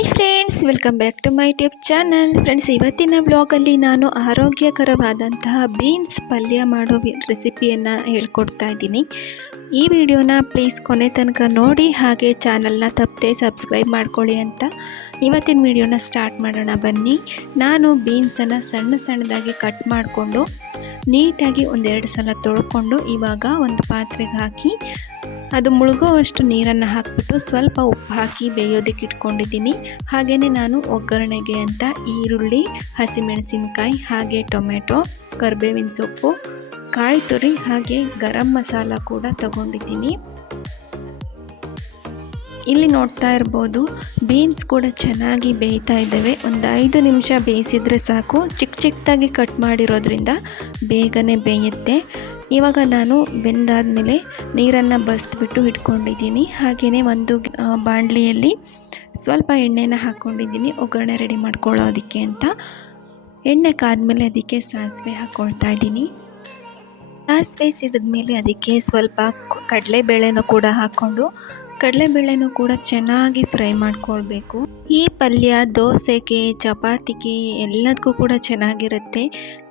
Hi friends welcome back to my tube channel friends ಇವತ್ತಿನ ಬ್ಲಾಗಲ್ಲಿ ನಾನು ಆರೋಗ್ಯಕರವಾದಂತಹ ಬೀನ್ಸ್ ಪಲ್ಯ ಮಾಡೋ ರೆಸಿಪಿಯನ್ನು ಹೇಳ್ಕೊಡ್ತಾ ಇದ್ದೀನಿ. ಈ ವಿಡಿಯೋನ ಪ್ಲೀಸ್ ಕೊನೆ ತನಕ ನೋಡಿ, ಹಾಗೆ ಚಾನಲ್ನ ತಪ್ಪದೆ ಸಬ್ಸ್ಕ್ರೈಬ್ ಮಾಡ್ಕೊಳ್ಳಿ ಅಂತ. ಇವತ್ತಿನ ವಿಡಿಯೋನ ಸ್ಟಾರ್ಟ್ ಮಾಡೋಣ ಬನ್ನಿ. ನಾನು ಬೀನ್ಸನ್ನು ಸಣ್ಣ ಸಣ್ಣದಾಗಿ ಕಟ್ ಮಾಡಿಕೊಂಡು, ನೀಟಾಗಿ ಒಂದೆರಡು ಸಲ ತೊಳ್ಕೊಂಡು ಇವಾಗ ಒಂದು ಪಾತ್ರೆಗೆ ಹಾಕಿ ಅದು ಮುಳುಗುವಷ್ಟು ನೀರನ್ನು ಹಾಕಿಬಿಟ್ಟು ಸ್ವಲ್ಪ ಉಪ್ಪು ಹಾಕಿ ಬೇಯೋದಕ್ಕೆ ಇಟ್ಕೊಂಡಿದ್ದೀನಿ. ಹಾಗೆಯೇ ನಾನು ಒಗ್ಗರಣೆಗೆ ಅಂತ ಈರುಳ್ಳಿ, ಹಸಿಮೆಣಸಿನಕಾಯಿ, ಹಾಗೆ ಟೊಮೆಟೊ ಕರ್ಬೇವಿನ ಸೊಪ್ಪು, ಕಾಯಿ ತುರಿ, ಹಾಗೆ ಗರಂ ಮಸಾಲ ಕೂಡ ತಗೊಂಡಿದ್ದೀನಿ. ಇಲ್ಲಿ ನೋಡ್ತಾ ಇರ್ಬೋದು, ಬೀನ್ಸ್ ಕೂಡ ಚೆನ್ನಾಗಿ ಬೇಯ್ತಾ ಇದ್ದಾವೆ. ಒಂದು ಐದು ನಿಮಿಷ ಬೇಯಿಸಿದರೆ ಸಾಕು. ಚಿಕ್ಕ ಚಿಕ್ಕದಾಗಿ ಕಟ್ ಮಾಡಿರೋದ್ರಿಂದ ಬೇಗನೆ ಬೇಯುತ್ತೆ. ಇವಾಗ ನಾನು ಬೆಂದಾದಮೇಲೆ ನೀರನ್ನು ಬಸ್ದುಬಿಟ್ಟು ಇಟ್ಕೊಂಡಿದ್ದೀನಿ ಹಾಗೆಯೇ ಒಂದು ಬಾಣಲಿಯಲ್ಲಿ ಸ್ವಲ್ಪ ಎಣ್ಣೆನ ಹಾಕ್ಕೊಂಡಿದ್ದೀನಿ ಒಗ್ಗರಣೆ ರೆಡಿ ಮಾಡ್ಕೊಳ್ಳೋದಕ್ಕೆ ಅಂತ. ಎಣ್ಣೆ ಕಾದ್ಮೇಲೆ ಅದಕ್ಕೆ ಸಾಸಿವೆ ಹಾಕ್ಕೊಳ್ತಾ ಇದ್ದೀನಿ. ಸಾಸಿವೆ ಸಿಡಿದ ಮೇಲೆ ಅದಕ್ಕೆ ಸ್ವಲ್ಪ ಕಡಲೆಬೇಳೆನೂ ಕೂಡ ಹಾಕ್ಕೊಂಡು ಕಡಲೆಬೇಳೆನೂ ಕೂಡ ಚೆನ್ನಾಗಿ ಫ್ರೈ ಮಾಡ್ಕೊಳ್ಬೇಕು. ಈ ಪಲ್ಯ, ದೋಸೆಗೆ, ಚಪಾತಿಗೆ ಎಲ್ಲದಕ್ಕೂ ಕೂಡ ಚೆನ್ನಾಗಿರುತ್ತೆ.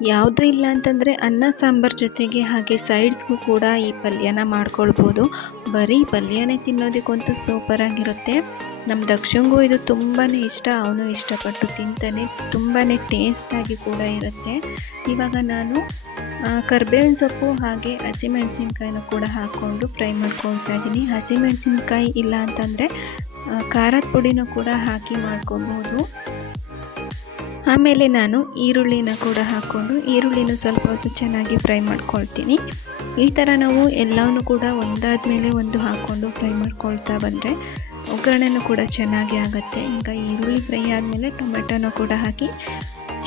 ಯಾವುದೂ ಇಲ್ಲ ಅಂತಂದರೆ ಅನ್ನ, ಸಾಂಬಾರ್ ಜೊತೆಗೆ ಹಾಗೆ ಸೈಡ್ಸ್ಗೂ ಕೂಡ ಈ ಪಲ್ಯನ ಮಾಡ್ಕೊಳ್ಬೋದು. ಬರೀ ಪಲ್ಯನೇ ತಿನ್ನೋದಕ್ಕಂತೂ ಸೂಪರಾಗಿರುತ್ತೆ ನಮ್ಮ ದಕ್ಷಿಣಗೂ ಇದು ತುಂಬಾ ಇಷ್ಟ, ಅವನು ಇಷ್ಟಪಟ್ಟು ತಿಂತಾನೆ ತುಂಬಾ ಟೇಸ್ಟಾಗಿ ಕೂಡ ಇರುತ್ತೆ. ಇವಾಗ ನಾನು ಕರ್ಬೇವಿನ ಸೊಪ್ಪು ಹಾಗೆ ಹಸಿಮೆಣಸಿನ್ಕಾಯಿನ ಕೂಡ ಹಾಕ್ಕೊಂಡು ಫ್ರೈ ಮಾಡ್ಕೊಳ್ತಾ ಇದ್ದೀನಿ. ಹಸಿಮೆಣಸಿನ್ಕಾಯಿ ಇಲ್ಲ ಅಂತಂದರೆ ಖಾರದ ಪುಡಿನೂ ಕೂಡ ಹಾಕಿ ಮಾಡ್ಕೊಬೋದು ಆಮೇಲೆ ನಾನು ಈರುಳ್ಳಿನ ಕೂಡ ಹಾಕ್ಕೊಂಡು, ಈರುಳ್ಳಿನ ಸ್ವಲ್ಪ ಹೊತ್ತು ಚೆನ್ನಾಗಿ ಫ್ರೈ ಮಾಡ್ಕೊಳ್ತೀನಿ. ಈ ಥರ ನಾವು ಎಲ್ಲವನ್ನೂ ಕೂಡ ಒಂದಾದ ಮೇಲೆ ಒಂದು ಹಾಕ್ಕೊಂಡು ಫ್ರೈ ಮಾಡ್ಕೊಳ್ತಾ ಬಂದರೆ ಒಗ್ಗರಣೆನೂ ಕೂಡ ಚೆನ್ನಾಗಿ ಆಗುತ್ತೆ. ಈಗ ಈರುಳ್ಳಿ ಫ್ರೈ ಆದಮೇಲೆ ಟೊಮೆಟೊನೂ ಕೂಡ ಹಾಕಿ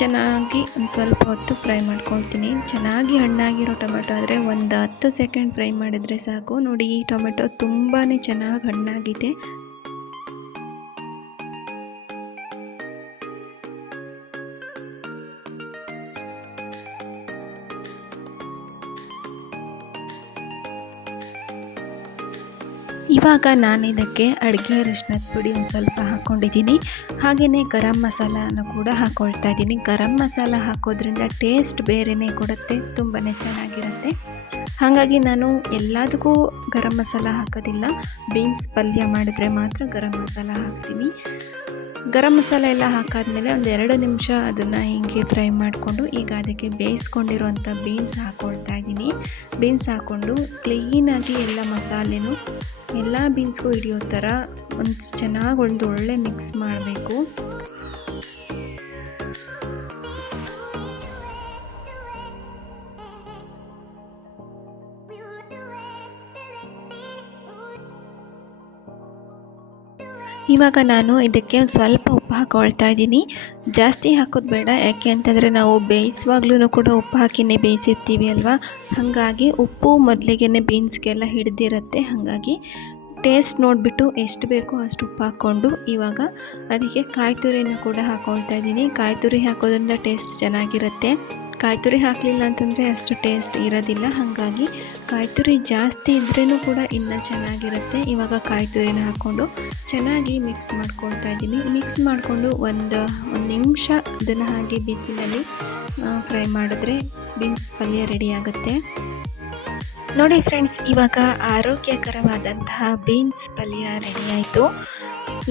ಚೆನ್ನಾಗಿ ಒಂದು ಸ್ವಲ್ಪ ಹೊತ್ತು ಫ್ರೈ ಮಾಡ್ಕೊಳ್ತೀನಿ. ಚೆನ್ನಾಗಿ ಹಣ್ಣಾಗಿರೋ ಟೊಮೆಟೊ ಆದರೆ ಒಂದು ಹತ್ತು ಸೆಕೆಂಡ್ ಫ್ರೈ ಮಾಡಿದರೆ ಸಾಕು. ನೋಡಿ, ಈ ಟೊಮೆಟೊ ತುಂಬಾ ಚೆನ್ನಾಗಿ ಹಣ್ಣಾಗಿದೆ. ಇವಾಗ ನಾನು ಇದಕ್ಕೆ ಅಡುಗೆ ಅರಿಶಿನದ ಪುಡಿ ಒಂದು ಸ್ವಲ್ಪ ಹಾಕ್ಕೊಂಡಿದ್ದೀನಿ ಹಾಗೆಯೇ ಗರಂ ಮಸಾಲನ ಕೂಡ ಹಾಕ್ಕೊಳ್ತಾ ಇದ್ದೀನಿ. ಗರಂ ಮಸಾಲ ಹಾಕೋದ್ರಿಂದ ಟೇಸ್ಟ್ ಬೇರೆಯೇ ಕೊಡುತ್ತೆ ತುಂಬಾ ಚೆನ್ನಾಗಿರುತ್ತೆ. ಹಾಗಾಗಿ ನಾನು ಎಲ್ಲದಕ್ಕೂ ಗರಂ ಮಸಾಲ ಹಾಕೋದಿಲ್ಲ. ಬೀನ್ಸ್ ಪಲ್ಯ ಮಾಡಿದ್ರೆ ಮಾತ್ರ ಗರಂ ಮಸಾಲ ಹಾಕ್ತೀನಿ. ಗರಂ ಮಸಾಲ ಎಲ್ಲ ಹಾಕಾದ್ಮೇಲೆ ಒಂದು ಎರಡು ನಿಮಿಷ ಅದನ್ನು ಹೀಗೆ ಫ್ರೈ ಮಾಡಿಕೊಂಡು ಈಗ ಅದಕ್ಕೆ ಬೇಯಿಸ್ಕೊಂಡಿರುವಂಥ ಬೀನ್ಸ್ ಹಾಕ್ಕೊಳ್ತಾ ಇದ್ದೀನಿ. ಬೀನ್ಸ್ ಹಾಕ್ಕೊಂಡು ಕ್ಲೀನಾಗಿ ಎಲ್ಲ ಮಸಾಲೆನೂ ಎಲ್ಲ ಬೀನ್ಸ್ಗೂ ಹಿಡಿಯೋ ಥರ ಒಂದು ಚೆನ್ನಾಗಿ ಒಂದು ಒಳ್ಳೆ ಮಿಕ್ಸ್ ಮಾಡಬೇಕು. ಇವಾಗ ನಾನು ಇದಕ್ಕೆ ಒಂದು ಸ್ವಲ್ಪ ಉಪ್ಪು ಹಾಕೊಳ್ತಾ ಇದ್ದೀನಿ. ಜಾಸ್ತಿ ಹಾಕೋದು ಬೇಡ, ಯಾಕೆ ಅಂತಂದರೆ ನಾವು ಬೇಯಿಸುವಾಗ್ಲೂ ಕೂಡ ಉಪ್ಪು ಹಾಕಿನೇ ಬೇಯಿಸಿರ್ತೀವಿ ಅಲ್ವಾ? ಹಾಗಾಗಿ ಉಪ್ಪು ಮೊದಲಿಗೆ ಬೀನ್ಸ್ಗೆಲ್ಲ ಹಿಡಿದಿರುತ್ತೆ, ಹಾಗಾಗಿ ಟೇಸ್ಟ್ ನೋಡಿಬಿಟ್ಟು ಎಷ್ಟು ಬೇಕೋ ಅಷ್ಟು ಉಪ್ಪು ಹಾಕ್ಕೊಂಡು ಇವಾಗ ಅದಕ್ಕೆ ಕಾಯಿ ತುರಿನೂ ಕೂಡ ಹಾಕ್ಕೊಳ್ತಾ ಇದ್ದೀನಿ. ಕಾಯಿ ತುರಿ ಹಾಕೋದ್ರಿಂದ ಟೇಸ್ಟ್ ಚೆನ್ನಾಗಿರುತ್ತೆ. ಕಾಯಿ ತುರಿ ಹಾಕಲಿಲ್ಲ ಅಂತಂದರೆ ಅಷ್ಟು ಟೇಸ್ಟ್ ಇರೋದಿಲ್ಲ. ಹಾಗಾಗಿ ಕಾಯಿ ತುರಿ ಜಾಸ್ತಿ ಇದ್ರೂ ಕೂಡ ಇನ್ನೂ ಚೆನ್ನಾಗಿರುತ್ತೆ. ಇವಾಗ ಕಾಯಿ ತುರಿನ ಹಾಕ್ಕೊಂಡು ಚೆನ್ನಾಗಿ ಮಿಕ್ಸ್ ಮಾಡ್ಕೊಳ್ತಾ ಇದ್ದೀನಿ. ಮಿಕ್ಸ್ ಮಾಡಿಕೊಂಡು ಒಂದು ಒಂದು ನಿಮಿಷ ಅದನ್ನು ಹಾಗೆ ಬಿಸಿಲಲ್ಲಿ ಫ್ರೈ ಮಾಡಿದ್ರೆ ಬೀನ್ಸ್ ಪಲ್ಯ ರೆಡಿ ಆಗುತ್ತೆ. ನೋಡಿ ಫ್ರೆಂಡ್ಸ್ ಇವಾಗ ಆರೋಗ್ಯಕರವಾದಂತಹ ಬೀನ್ಸ್ ಪಲ್ಯ ರೆಡಿ ಆಯಿತು.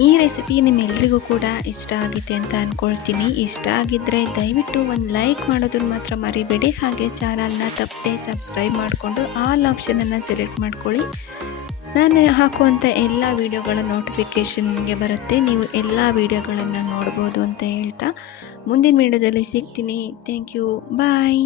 ಈ ರೆಸಿಪಿ ನಿಮ್ಮೆಲ್ರಿಗೂ ಕೂಡ ಇಷ್ಟ ಆಗಿದೆ ಅಂತ ಅಂದ್ಕೊಳ್ತೀನಿ ಇಷ್ಟ ಆಗಿದ್ದರೆ ದಯವಿಟ್ಟು ಒಂದು ಲೈಕ್ ಮಾಡೋದನ್ನು ಮಾತ್ರ ಮರಿಬೇಡಿ. ಹಾಗೆ ಚಾನಲ್ನ ತಪ್ಪದೆ ಸಬ್ಸ್ಕ್ರೈಬ್ ಮಾಡಿಕೊಂಡು ಆಲ್ ಆಪ್ಷನನ್ನು ಸೆಲೆಕ್ಟ್ ಮಾಡ್ಕೊಳ್ಳಿ. ನಾನು ಹಾಕುವಂಥ ಎಲ್ಲ ವೀಡಿಯೋಗಳ ನೋಟಿಫಿಕೇಷನ್ಗೆ ಬರುತ್ತೆ. ನೀವು ಎಲ್ಲ ವೀಡಿಯೋಗಳನ್ನು ನೋಡ್ಬೋದು ಅಂತ ಹೇಳ್ತಾ ಮುಂದಿನ ವೀಡಿಯೋದಲ್ಲಿ ಸಿಗ್ತೀನಿ. Thank you bye